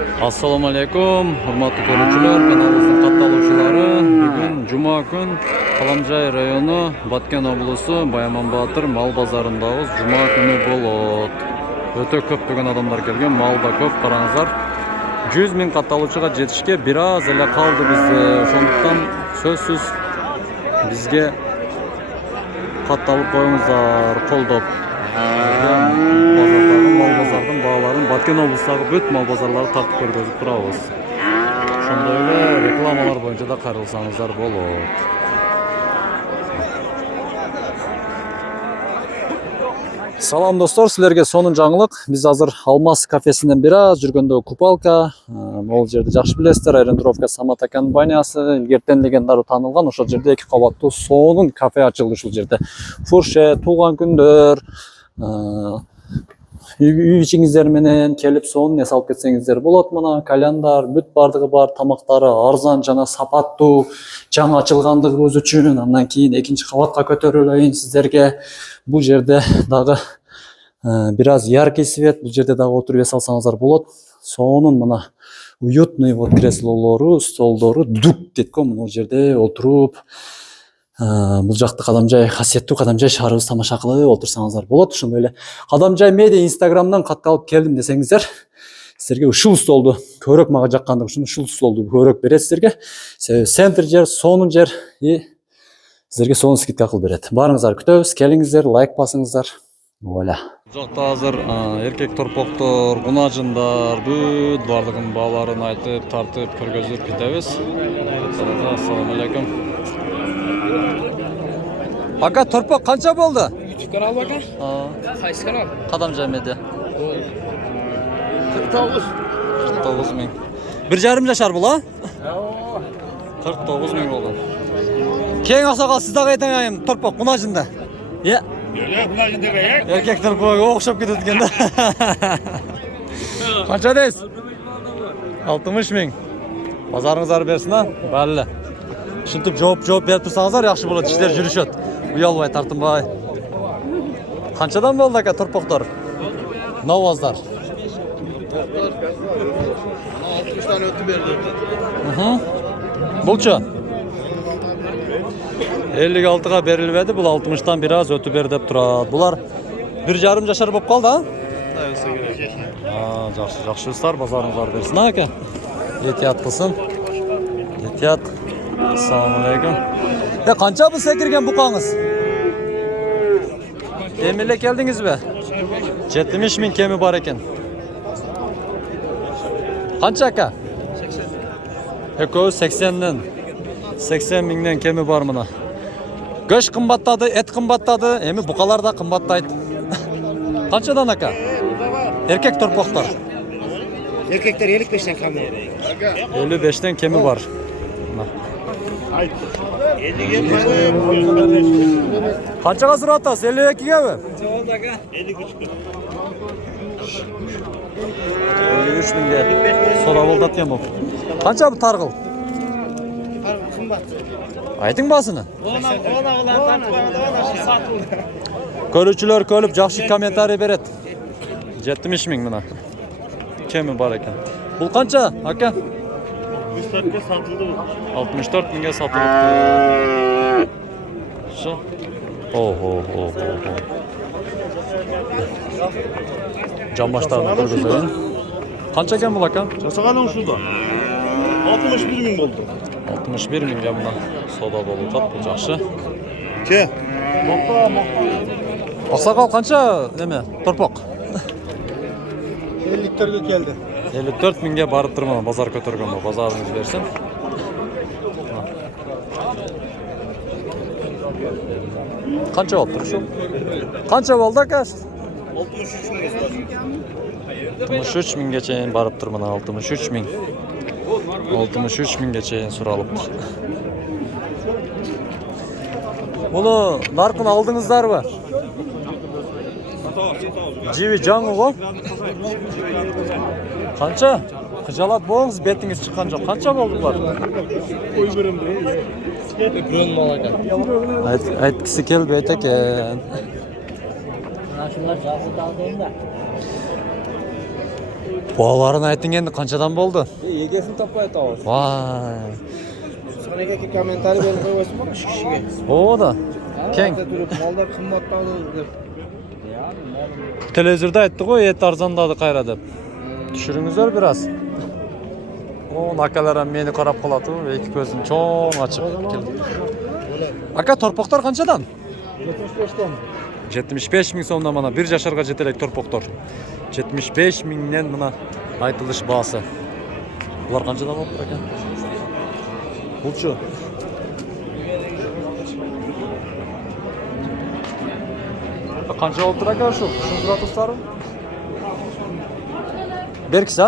Assalamu alaikum, hurmatli ko'ruvchilar, kanalımızın kattalıqçıları. Bugün Cuma gün Qalamjay rayonu, Batken oblusu, Bayaman Batır mal bazarındayız. Cuma günü bolot. Öte köптөгөн adamlar kelген, mal da көп, qarаңыздар. 100 000 kattalıqçıga жетишке biraz эле kaldı bizde. Ошондуктан сөзсүз бизге катталып коюңуздар, колдоп. Mal bazarının bağlarının Batken облыстагы бүт mal bazarlары тартып көргөзүп турабыз. Ошондой эле рекламалар боюнча да кайрылсаңыздар болот. Салам достор, силерге сонун жаңылык. Биз азыр Алмаз кафесинен бир аз жүргөндө Купалка, могул жерди жакшы билесиздер, Арендровка Самат компаниясы илгертен дегендер таанылган. Ошол жерде 2 кабаттуу сонун кафе ачылды ушул жерде. Фуршет, туулган күндөр, үй ичиңиздер менен келип сонун эс алып кетсеңиздер болот. Мына кальяндар бүт бардыгы бар, тамактары арзан жана сапаттуу, жаңы ачылгандыгы өз үчүн. Андан кийин экинчи кабатка көтөрүлөйүн сиздерге. Бул жерде дагы бир аз яркий свет, бул жерде дагы отуруп эс алсаңыздар болот. Сонун мына уютный вот креслолору, столдору дук дейт го, мына жерде отуруп бул жакты Кадамжай, касиеттүү Кадамжай шаарыбызды тамаша кылып отурсаңыздар болот. Ошондой эле Кадамжай медиа инстаграмдан катталып келдим десеңиздер, силерге ушул столду көбүрөөк мага жаккандыгы үчүн ушул столду көбүрөөк берет силерге. Центр жер, сонун жер и силерге сонун скидка кылып берет. Барыңыздар, күтөбүз, келиңиздер, лайк басыңыздар. Вуаля. Бул жакта азыр эркек торпоктор, кунажындар бүт бардыгын бааларын айтып, тартып, көргөзүп кетебиз. Ассаламу алейкум. Ака, торпок канча болду? YouTube kanal baka? Qaysi kanal? Qadamjay media. 49. 49 ming. 1,5 жашар бул, а? 49 ming болду. Кең аксакал, сиз дагы айтаң айым, торпок кунажында. Кунажында бек. Эркек торпогу окшоп кетет экен да. Канча дейсиз? 60 ming. Базарыңыздар берсин, а? Баллы. Ушинтип жооп берип турсаңыздар жакшы болот, иштер жүрүшөт. Уялбай, тартынбай. Канчадан болду ака торпоктор? Новоздар. 60'dan ötü berdi. Булчу? 56-га берилбеди, бул 60-тан бир аз өтүп бер деп турат. Булар 1,5 жашар болуп калды, а? Жакшы устар, базарыңыздар берсин, ака. Этият кылсын. Этият. Assalamu alaikum. Ya kança bu sekirgen bukağınız? Demirle geldiniz be? 70 ming kemi var eken. Kança aka? 80. 80'den. 80 mingden kemi var mına. Göç kımbattadı, et kımbattadı. Emi bukalar da kımbattaydı. Kançadan aka? Erkek torpoklar. Erkekler 55'ten kemi. 55'ten kemi var. Kançaga surattas? 52'ge mi? 53 mingge soda boldat kem bu. Kança bu targıl? Aytın basını. Körücüler kölüp jakşı kommentariy beret. 70 ming mına. Kemi bar eken. Bul kança aka? 64'e satıldı bu. 64 mingge satılıptı. Şu. Oh. Cam başlarını kırgızayın. Kança eken bul aka? Çasakalın şurada. 61 ming oldu. 61 mingge buna soda bolutat, bu jakşı. Ke? Aksakal kança neme? Torpok. 54'e geldi. 54 mingge barıp durmadan bazar kötörgön bu. Bazarınız versin. Kança oldu şu? Kança oldu aka? 63 ming. 63 mingge çeyin barıp durmadan 63 ming. 63 mingge çeyin suralıptır. Bunu narkın aldınızlar mı? Jivi жаңы го? Kança? Kıcalat boğunuz, betiniz çıkan çok. Kança oldu bunlar? Koy verem de. Bürün malaka. Aytkisi kelbeyt eken. Şunlar cazı daldığında. Баларын айттың енді қаншадан болды? Егесін таппай атабыз. Вай. Саған екі комментарий беріп қойбайсың ба үш кішіге? О да. Кең. Малдар қымбаттады деп. Телевизорда айтты ғой, ет арзандады қайра деп. Түшіріңіздер біраз. О, акаларым мені қарап қалады, екі көзін чоң ашып келді. Ака, торпақтар қаншадан? 75-тен. 75 мың сомнан мына бір жашарға жетелек торпақтар. 75 мыңнен мына айтылыш басы. Бұлар қаншадан болып тұр екен? Бұлшы. Қанша болып тұр екен шу? Шын тұстарым? Беркіс, а?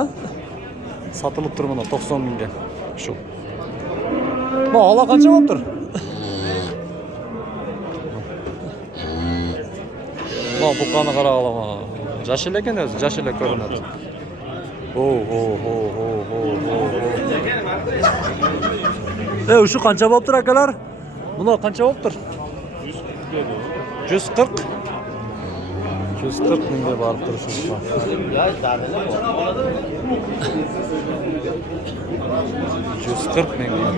Сатылып тұр мына 90 мыңға. Шу. Ала қанша болып тұр? Бұқаны қара қалама. Жаш еле екен өзі, жаш еле көрінеді. Үші қанша болып тұр әкелер? Мұна қанша болып тұр? 140. 140 мыңға барып тұр шұққа. 140 мыңға.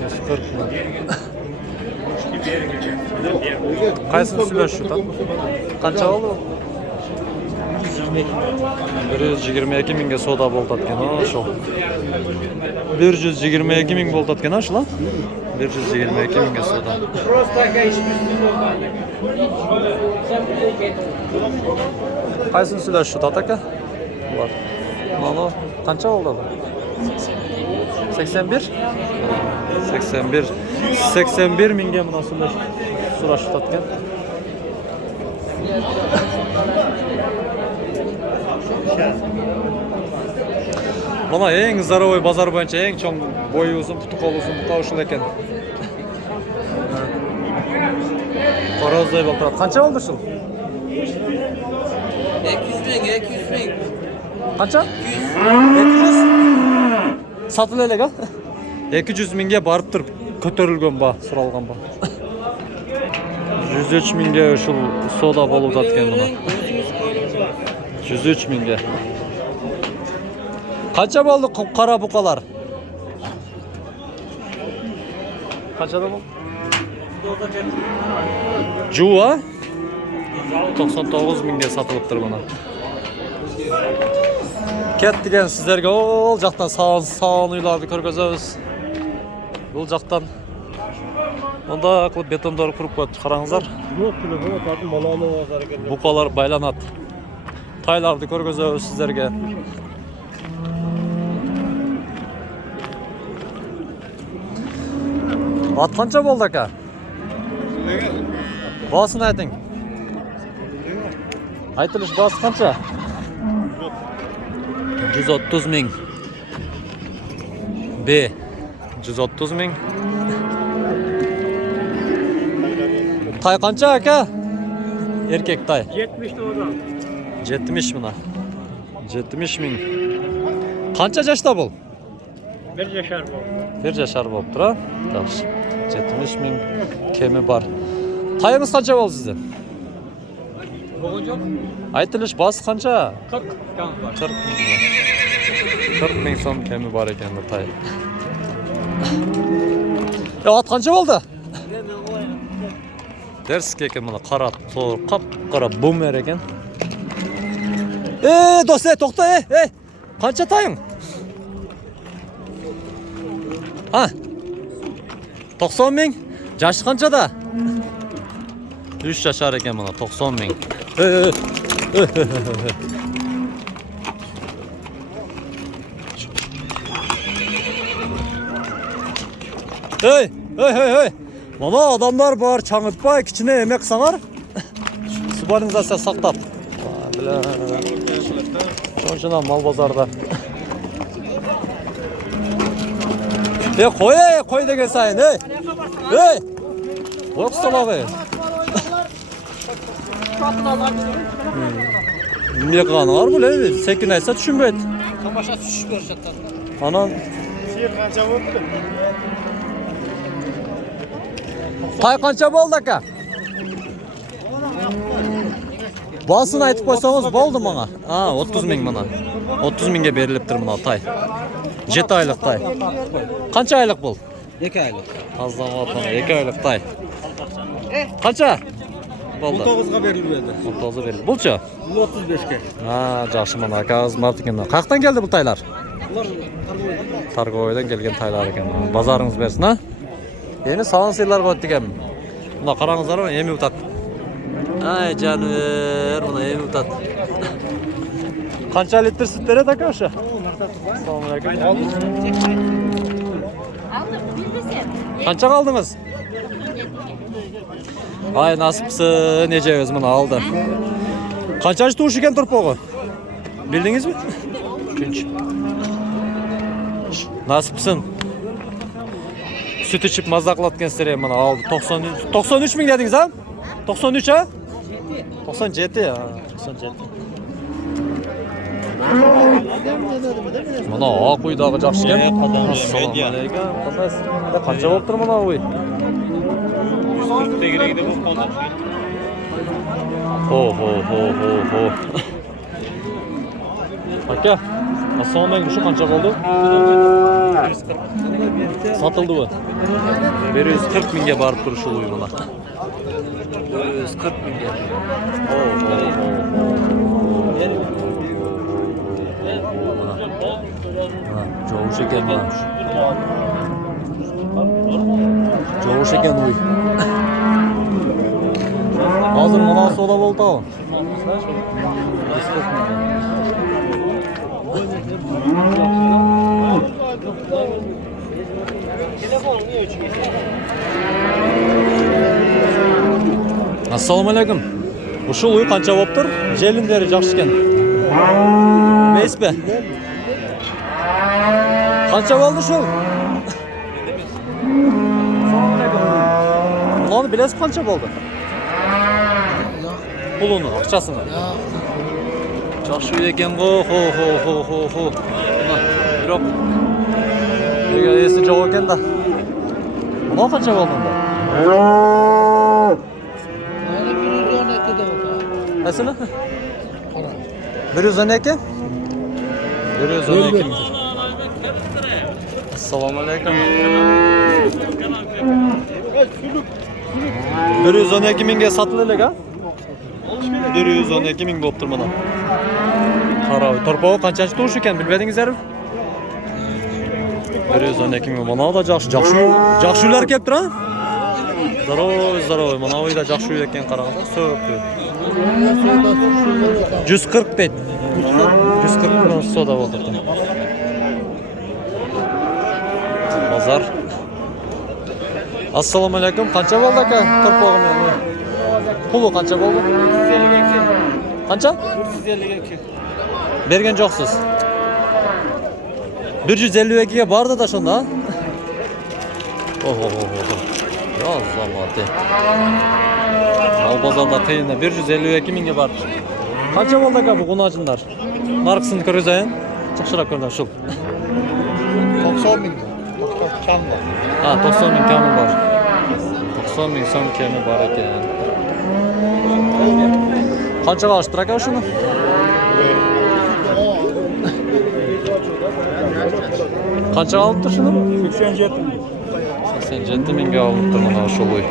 140 мыңға. Қайсын сөйлеш şu там? Қанша болды? 122 мыңға сода болды аткен, шо. 122 мың болды аткен, шыла? 122 мыңға сода. Қайсын сөйлеш şu татака? Мало, қанша болды? 81? 81 мыңға мына сұрашы таткен. Мына ең здоровый базар бойынша ең чоң бойы ұзын, пұты қолы ұзын қауышыл екен. Қороздай болып тұрады. Қанша болды шыл? 200 мың. Қанша? 200. Сатыл елек, а? 200 мыңға барып тұрып, көтерілген ба, сұралған ба? 103 мыңға ұшыл сода болып жаткен мұна. 103 мыңға. Қанша болды қара бұқалар? Қанша да болды? Жуа? 99 мыңға сатылып тұр мұна. Кет деген сіздерге ол жақтан сауын үйларды көргіземіз. Бұл жақтан онда қылып бетондары құрып қойды, қараңыздар. Бұқалар байланады. Тайларды көргіземіз сіздерге. Ат қанша болды ака? Басын айтың. Айтылыш басы қанша? 130 мың. Б. 130 мың. Тай қанша ака? Еркек тай. 70 одан. 70 мына. 70 мың. Қанша жашта бұл? 1 жашар болды. 1 жашар болып тұр, а? 70 мың кемі бар. Тайымыз қанша болды сізде? Болған жоқ? Айтылыш басы қанша? 40 кем бар. 40 мың сом кемі бар екен бір тай. Ат қанша болды? Дерске екен мұны қара, қап-қара бумер екен. Дос, тоқта, қанша тайың? 90 мың? Жашы қаншада? 3 жашар екен мұны, 90 мың. Мана адамдар бар, чаңытпай, кішіне емек саңар. Субарыңызда сақтап. Соншына мал базарда. Қой деген сайын, Қой құсталағы. Не қағанығар бұл, секін айтса түшінбейді. Тамаша түшіш бер жаттан. Анан... Сиыр қанша болды? Тай қанша болды ака? Басын айтып қойсаңыз болды маңа. 30 мың мына. 30 мыңға беріліп тұр мына тай. 7 айлық тай. Қанша айлық бұл? 2 айлық. Азаматына 2 айлық тай. Қанша? Болды. 19-ға беріледі. 19 берілді. Бұлча? Бұл 35-ке. Жақсы мына қағаз март екен. Қақтан келді бұл тайлар? Бұлар Торговойдан келген тайлар екен. Базарыңыз берсін, а? Ені саған сыйлар қойды екен. Мына қараңыздар ма? Емі ұтат. Ай, жануер, мына емі ұтат. Қанша литр сүт береді ака ұшы? Қанша қалдыңыз? Ай, насыпсы, не жайыз мұны алды. Қаншаншы туыш екен тұрпоғы? Білдіңіз бі? Үшінші. Насыпсын. Süt içip mazaklatken sıraya bana aldı. 93 bin dediniz ha? 93 ha? 97 ya. 97. Mana Aqo'ydağı жақсы екен. Assalamualaikum. Qancha bo'lib tur mana Aqo'y? 140 degreede bu qoldi. Ho. Aka, assalomu şu qancha bo'ldi? 140. Satıldı bu. 140 mingga barib turishi uy mana. 140 mingga. Jovuş ekan mana. Jovuş ekan uy. Hozir mana soda bo'ldi. Assalomu alaykum. O'sha uy qancha bo'lib tur? Jelindari yaxshi ekan. Mesbe. Qancha bo'ldi shu? Assalomu alaykum. Buni bilasiz qancha bo'ldi? Pulini, aqchasini. Yaxshi uy ekan bu. Ho. Yo'q. Nega esi jo'q ekanda? Buni qancha bo'ldi unda? Nasıl? 112? 112. Assalomu alaykum. 112 mingga sotiladi ha? 112 ming bo'lib tur mana. Qara, torpog'i qanchasi to'sh ekan bilmadingizlar? 112 ming. Mana da yaxshi uylar kelib tur ha? Здорово, mana uyda yaxshi uy ekan qaranglar, so'qdi. 140 deydi. 140 bilan soda bo'ldi. Bozor. Assalomu alaykum. Qancha bo'ldi aka? Torpog'im men. Puli qancha bo'ldi? 452. Qancha? 452. Bergan joqsiz. 152 ga bordi da shunda. Oho. Yo, zamati. Al bozorda qiyinda 152 mingga bordi. Qancha bo'ldi aka bu g'unajinlar? Narxini ko'rsayin. Yaxshiroq ko'rdim shu. 90 ming. Kam bor. 90 ming kami bor. 90 ming so'm kami bor ekan. Qanchaga oshdi aka shuni? Qanchaga olibdi shuni? 87 ming. 87 mingga olibdi mana shu uy.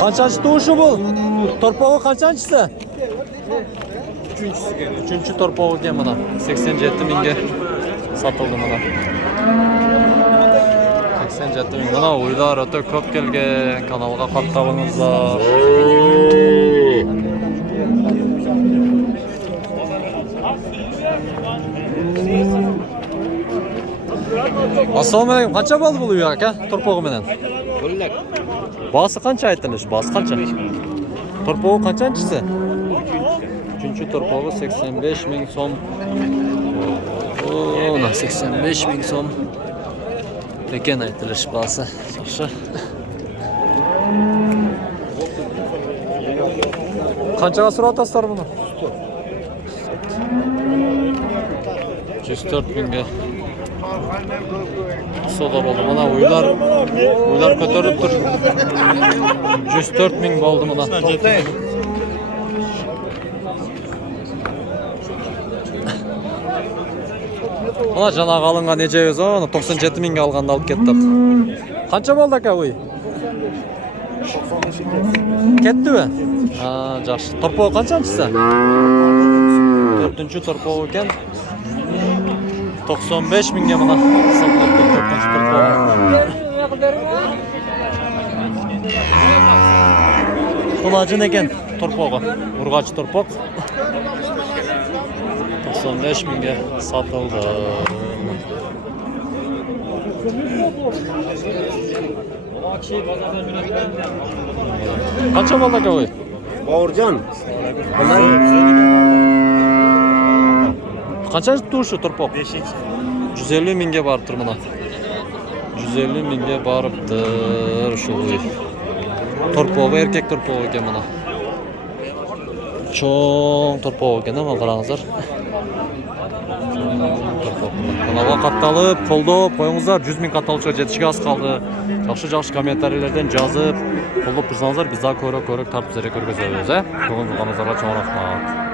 Qanchasi to'shi bu? Torpog'i qanchachisi? 3-chi torpog'i ekan mana. 87 mingga sotildi mana. 87 ming. Mana uylar o'ta ko'p kelgan. Kanalga qattiq olingizlar. Assalomu alaykum. Qancha bo'ldi bu uy aka? Torpog'i bilan. Qo'llak. Basi qancha aytilish? Basi qancha? Torpog'i qanchanchisi? 3-chi torpog'i 85 ming so'm. Ona 85 ming so'm. Ekan aytilish basi. Yaxshi. Qanchaga so'ratasizlar buni? 104 mingga. Soda bo'ldi. Mana uylar ko'tarib tur. 104 ming bo'ldi mana. Мына жанагы алынган эжебиз аны 97 миңге алганда алып кетти. Канча болду ака уй? 95 ekan. Кеттиби? Жакшы. Торпоо канчанчысы? 4-чү торпоо экен. 95 миңге мына сатылып 4-чү торпоо. Кулажын экен торпого. Ургач торпок. 95 миңге сатылды. Канча болду ака уй? Бауыржан. Канча турушу торпок? 5-chi. 150 миңге барыптыр мына. 150 миңге барыптыр ушул уй. Торпого эркек торпого экен мына. Чоң торпого экен, мына караңыздар. Каналга катталып, колдоп коюңуздар. 100 миң катталуучуга жетишке аз калды. Жакшы комментарийлерден жазып, колдоп турсаңыздар, биз дагы көрөк тартып зерек көргөзөбүз, Бүгүнкү каналдарга чоң рахмат.